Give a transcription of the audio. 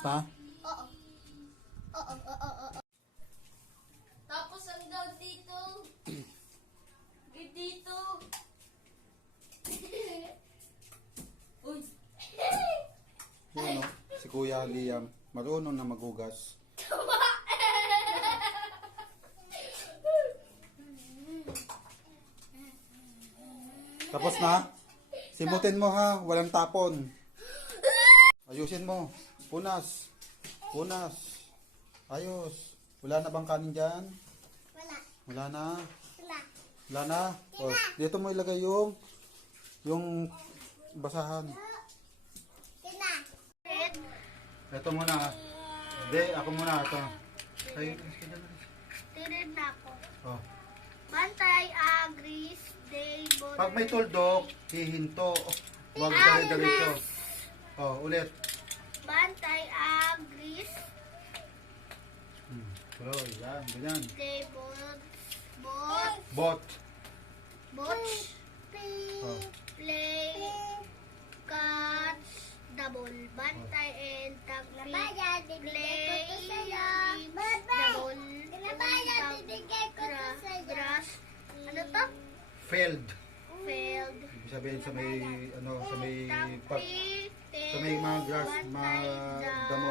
Tapos na? Oo. Oo. Tapos hanggang dito. Dito. Uy. Yun, no? Si Kuya Liam, marunong na maghugas. Tapos na? Simutin mo ha, walang tapon. Ayusin mo. Punas. Punas. Ayos. Wala na bang kanin dyan? Wala. Wala na? Wala. Wala na? O, dito mo ilagay yung basahan. Kina. Ito muna. Hindi, ako muna. Ito. Ay, Tirid na ako. oh. Bantay, agris, day, border. Pag may tuldok, hihinto. Huwag dire-diretso. Oh, ulit. Bantay, agris, Pero, yan, ganyan. day, Bot. botch, Oh. play, catch, double, bantay, and tag, play, double, grass, ano to? Failed. Failed. Ibig sabihin sa may, ano, sa may, sa may mga grass, mga damo.